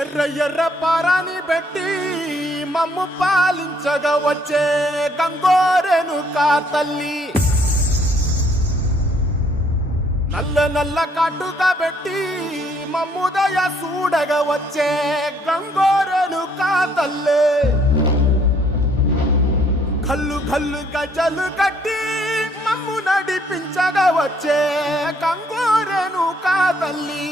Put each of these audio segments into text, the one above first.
ఎర్ర ఎర్ర పారాని పెట్టి మమ్ము పాలించగా వచ్చే గంగోరెను కా తల్లి, నల్ల నల్ల కాటుగా పెట్టి మమ్ముదయ చూడగా వచ్చే గంగోరెను కా తల్లి, కల్లు కల్లు గజలు కట్టి మమ్ము నడిపించగా వచ్చే గంగోరెను కా తల్లి.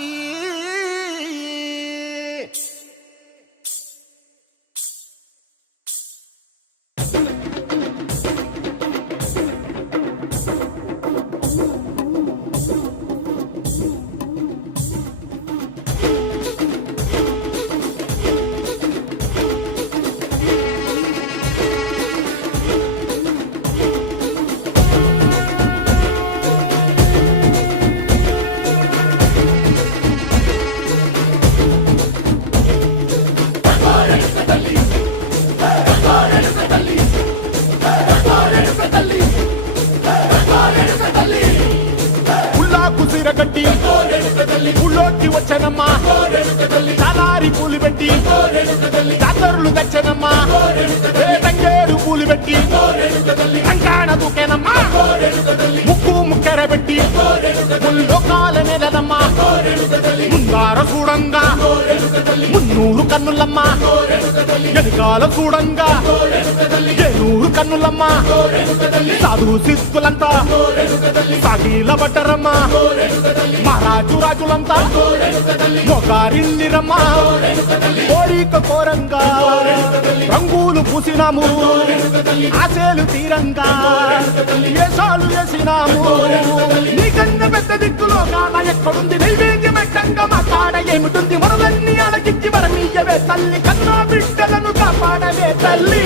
కట్టి ఊళ్ళోకి వచ్చనమ్మా, చాలారి పూలు పెట్టి జాతరులు తెచ్చనమ్మా, తంగేరు పూలు పెట్టి కంకాణ దూకేనమ్మా, ముక్కు ముక్కెర పెట్టి ముల్లోకాల నెలనమ్మా, ముందార చూడంగా మున్నూరు కన్నులమ్మా, వెనుకాల చూడంగా ఏనూరు కన్నులమ్మా, సాధు శిస్తులంతా సాగిల బట్టరమ్మా, మహారాజు రాజులంతా మొగారిల్లిరమ్మా, కోరిక కోరంగా రంగులు పూసినాము, ఆశలు తీరంగా వేషాలు వేసినాము, నీకన్న పెద్ద దిక్కులో కాల ఎక్కడుంది, నైవేద్యం ఎట్టంగా మా కాడ ఏమిటుంది, మనలన్నీ అలగిచ్చి వరమీయవే తల్లి, కన్నా బిడ్డలను కాపాడవే తల్లి.